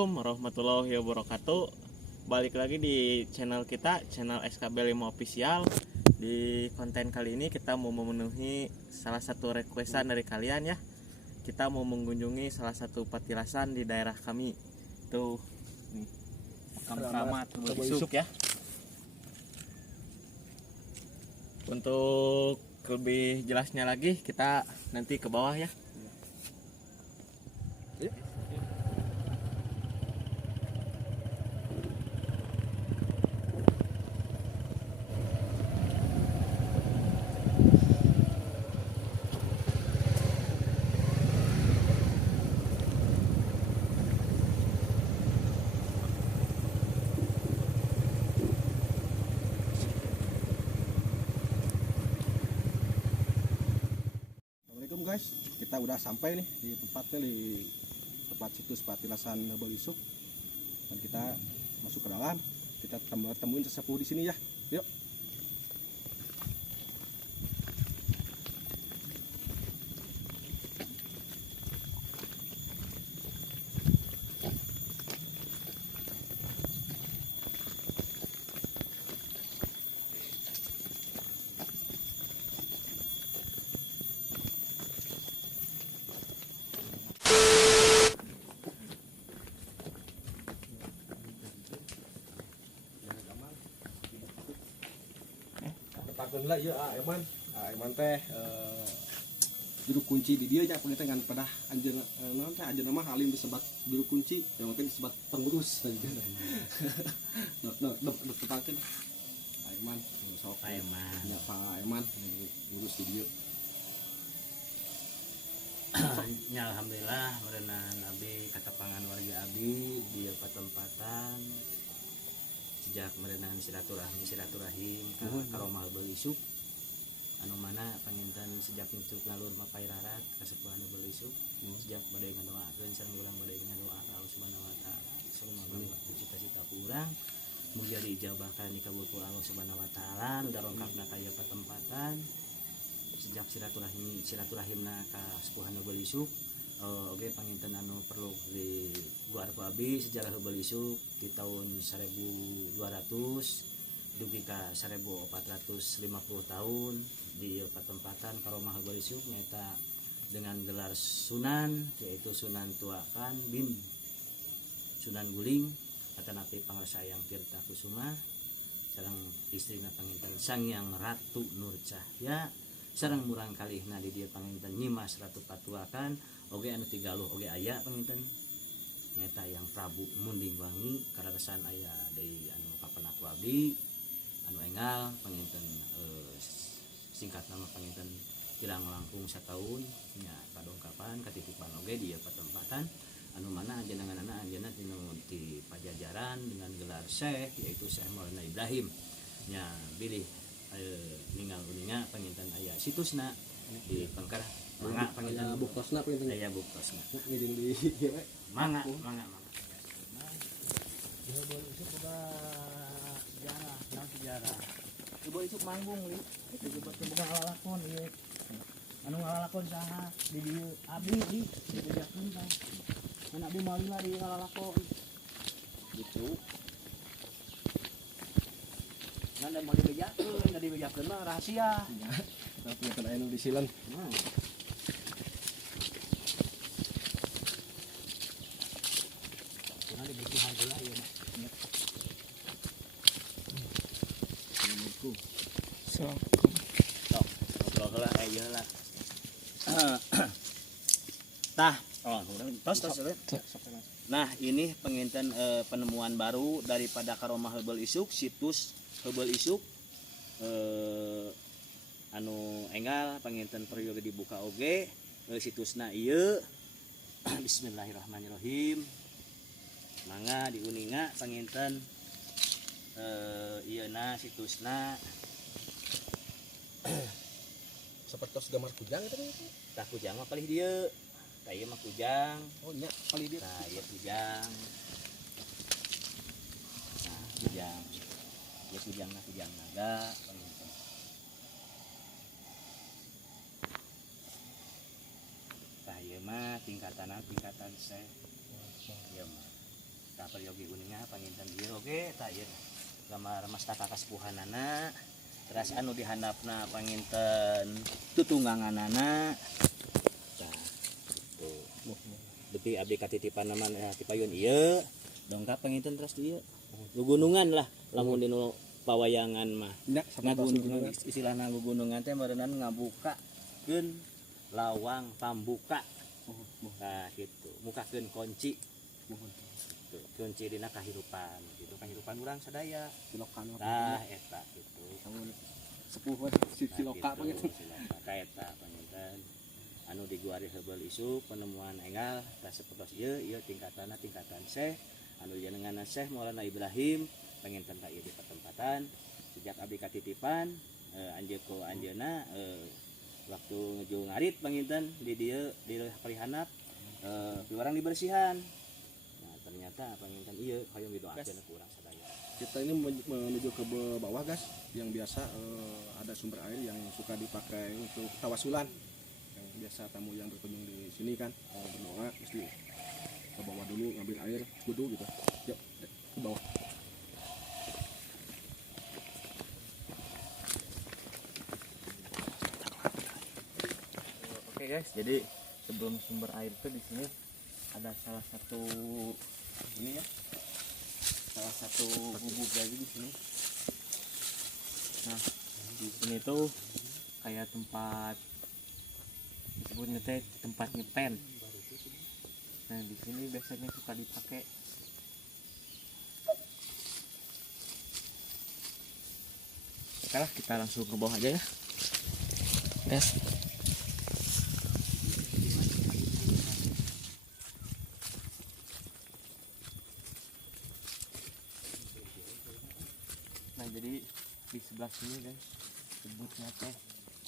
Assalamualaikum warahmatullahi wabarakatuh. Balik lagi di channel kita, channel SKB5 Official. Di konten kali ini kita mau memenuhi salah satu requestan dari kalian ya. Kita mau mengunjungi salah satu patilasan di daerah kami. Tuh nih, Makam Keramat Isuk ya. Untuk lebih jelasnya lagi kita nanti ke bawah ya. Assalamualaikum guys, kita udah sampai nih di tempatnya, di tempat situs patilasan Herbal Isuk, dan kita masuk ke dalam. Kita temuin sesepuh di sini ya. Yuk. Pakeun lah ieu Eman teh juru kunci di dieu nya pengen dengan pada anjeunna naon teh anjeunna mah halim disebat juru kunci, yang mungkin disebat pengurus anjeunna. Tepakeun Eman sok Eman. Ya Pak Eman ngurus di dieu. Ya alhamdulillah merenang abdi katapangan warga abdi di tempatan sejak merenang silaturahim karomah Herbal Isuk anu mana panginten sejak nutup ngalur mapai rarat kasepuhan Herbal Isuk sejak badai ngadoakeun sareng urang badai ngadoa ka Allah Subhanahu wa taala semoga cita-cita urang mugi diijabahkan dikabulkan Allah Subhanahu wa taala nu darongkapna ka ieu patempatan sejak silaturahimna ka sepuhan Herbal Isuk oke panginten anu perlu di gua arep abi sejarah Herbal Isuk di tahun 1200 dugi ka 1450 tahun di patempatan karomah Herbal Isuk nyata dengan gelar Sunan, yaitu Sunan Tuakan Bim Sunan Guling atanapi Pangrasayang Tirta Kusuma sareng istrina panginten Sangyang Ratu Nur Cahya sareng murang kalihna di dieu panginten Nyimas Ratu Patuakan oge anu tigaluh oge aya panginten nyata yang Prabu Munding Wangi kararasan aya deui anu kapenak abdi anu enggal panginten singkat nama panginten Tilang Langkung sataun nya padongkapan katitipan oge di patempatan anu mana anjeunna anjeunna ti Pajajaran dengan gelar Syekh yaitu Syekh Maulana Ibrahim nya bilih ningal uninga panginten aya situsna di Pengker mangga panginten Buktosna pinten aya buktosna ngiring di ieu we. mangga Herbal Isuk boga sejarah Herbal Isuk manggung li itu boga ngalalakon ieu anu ngalalakon saha di dieu abdi di dibejakeun tah mun abdi malila di ngalalakon gitu ngan da mau dibejakeun mah rahasia Tapi kan aya nu disilan. Karena dibersihan heula ieu mah. Assalamualaikum. sok ngobrol heula ieu lah tah tos. Nah ini penginten penemuan baru daripada karomah Herbal Isuk, situs Herbal Isuk anu enggal penginten periode dibuka oge situsna ieu Bismillahirrahmanirrahim mangga diuninga penginten ieuna situsna Sapertos gambar kujang eta teh. tah kujang mah palih dieu tah ieu mah kujang Oh nya kali dia. nah ieu kujang nah kujang ieu kujang naga penginten tah ieu mah tingkatan Syekh ieu mah eta peryogi uninga panginten ieu oge eta ieu gambar mastaka kasepuhanana terus anu dihandapna panginten tutungganganana tah kitu depi abdi katitipan naman ti payun ieu dongkap panginten terus ieu gugunungan lah lamun dinu pawayangan mah nya sama ngagunungan istilahna gugunungan teh meureunna ngabukakeun lawang pambuka nah gitu mukakeun kunci gitu. Kunci dina kahirupan gitu kahirupan urang sadaya silokan nah eta gitu sepuh si siloka apa gitu ka eta panginten anu diguari heubeuh isuk penemuan enggal tah sapertos ieu tingkatan Syekh anu jenenganna Syekh Maulana Ibrahim panginten ka ieu di pertempatan sejak abdi katitipan anjeun ku anjeunna waktu ngeju ngarit panginten di dieu di parihanap orang dibersihan nah ternyata panginten ieu hayang didoakeun ku urang sadaya kita ini menuju ke bawah guys yang biasa ada sumber air yang suka dipakai untuk tawasulan yang biasa tamu yang berkunjung di sini kan berdoa mesti ke bawah dulu ngambil air wudu gitu yuk ke bawah. Oke guys, jadi sebelum sumber air itu di sini ada salah satu ini ya, salah satu gubuk lagi di sini. Nah di sini tuh kayak tempat disebutnya teh tempat nyepen. Nah di sini biasanya suka dipakai. Oke lah, kita langsung ke bawah aja ya. Yes. Nah jadi di sebelah sini guys sebutnya teh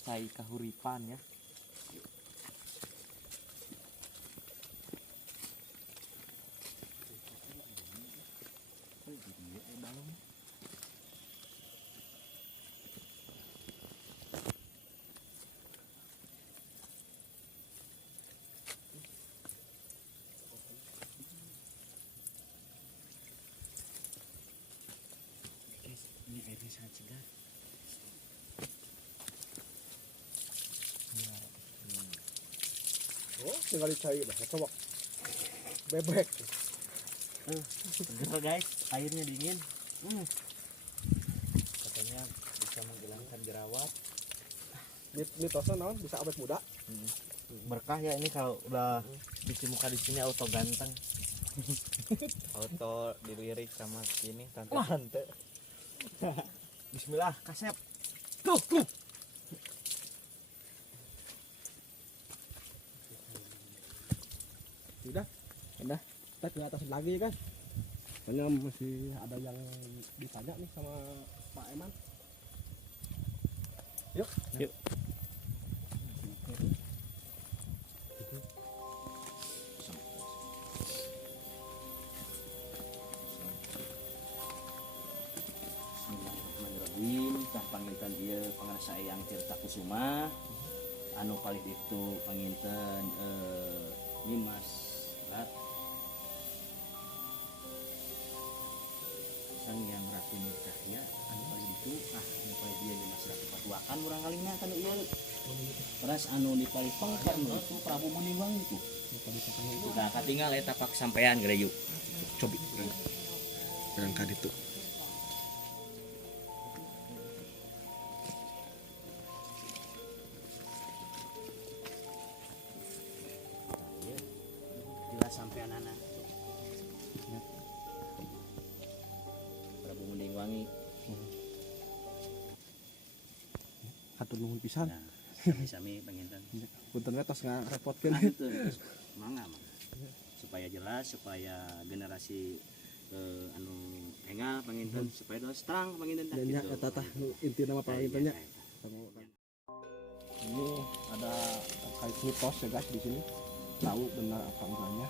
Cai Kahuripan ya. Ini airnya sangat segar. Oh tinggal dicari bah coba bebek seger guys airnya dingin katanya bisa menghilangkan jerawat mitosnya naon bisa awet muda Berkah ya ini kalau udah cuci muka di sini auto ganteng. Auto dilirik sama ini tante. Bismillah, kasep. Tuh. udah kita ke atas lagi kan soalnya masih ada yang ditanya nih sama Pak Eman. Yuk Bismillahirrahmanirrahim. Tah panginten ieu pangarsa Eyang Tirta Kusuma anu paling itu panginten Nimas Rat Sang Yang Ratu Nurcahya anu paling itu anu paling dia Nimas Ratu Patuakan urang kalingna kana ieu terus anu di paling pangkat itu Prabu Muniwang itu kita katinggal eta pak sampean geura yuk cobi berangkat itu sampean anak Prabu Munding Wangi hatur nuhun pisan. nah, sami-sami panginten Punten we tos ngarepotkeun. mangga supaya jelas supaya generasi anu enggal panginten supaya terus terang panginten tah Dan ya eta tah inti nama pangintennya. Ini ada kait mitos ya guys di sini. Tahu benar apa enggaknya.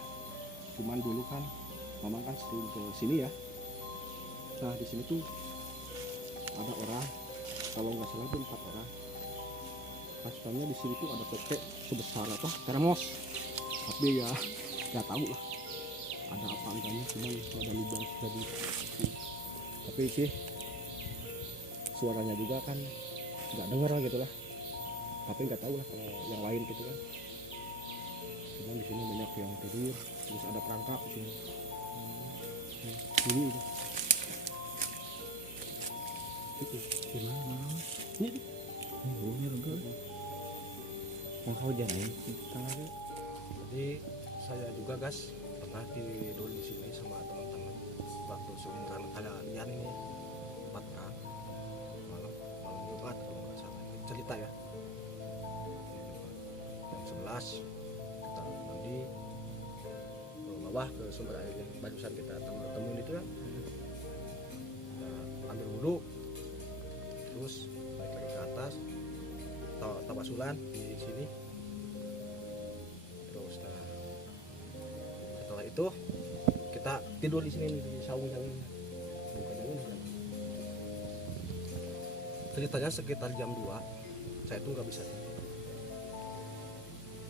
Cuman dulu kan memang kan sering ke sini ya. Nah di sini tuh ada orang, kalau nggak salah itu 4 orang. Pastinya di sini tuh ada topek sebesar apa? Termos. Tapi ya nggak tahu lah ada apa enggaknya, cuman ada lubang jadi. Tapi sih suaranya juga kan nggak dengar lah gitu lah, tapi nggak tahu lah kalau yang lain gitu kan. Cuman di sini banyak yang tidur, terus ada perangkap di sini. Ini itu ini Mangkau jalan. jadi saya juga guys pernah tidur di sini sama teman-teman waktu seumuran kalian ini 4 orang malam Jumat kalau nggak salah ini cerita ya jam 11 kita mandi ke bawah ke sumber air yang barusan kita temuin itu ya, kita ambil wudhu terus naik lagi ke atas tawasulan di sini. Terus nah setelah itu kita tidur di sini nih, di saung yang ini, bukan yang ini kan. Ceritanya sekitar jam 2 saya tuh nggak bisa tidur,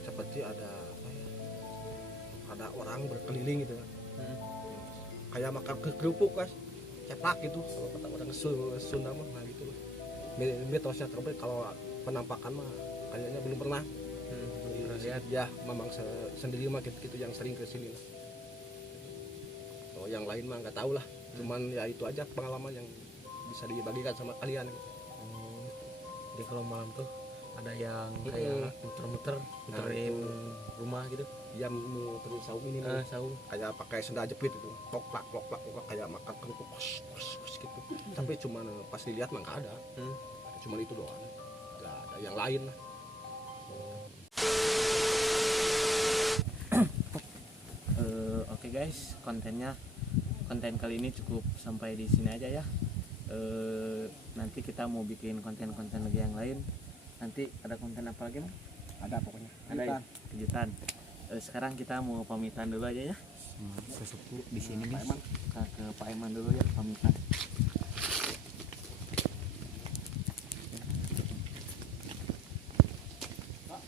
seperti ada apa ya, ada orang berkeliling gitu kan. Kayak makan kerupuk guys, ceplak gitu kalau kata orang Sunda mah nah gitu. Mitosnya terbaik kalau penampakan mah kayaknya belum pernah. Lihat ya, memang sendiri mah gitu yang sering ke sini. Oh, yang lain mah nggak tahu lah. Cuman ya itu aja pengalaman yang bisa dibagikan sama kalian. Jadi kalau malam tuh ada yang kayak muter-muter, muterin rumah gitu. Yang muterin saung ini Saung. kayak pakai sendal jepit itu, plok plak kayak makan kerupuk gitu. Tapi cuman pas dilihat mah nggak ada. Cuman itu doang. Nggak ada yang lain lah. Oke guys, konten kali ini cukup sampai di sini aja ya. Nanti kita mau bikin konten-konten lagi yang lain. Nanti ada konten apa lagi Mang? Ada pokoknya. Ada ya? Kejutan. Sekarang kita mau pamitan dulu aja ya. Sesepuh di sini nih. Ke Pak Eman dulu ya pamitan. Pak,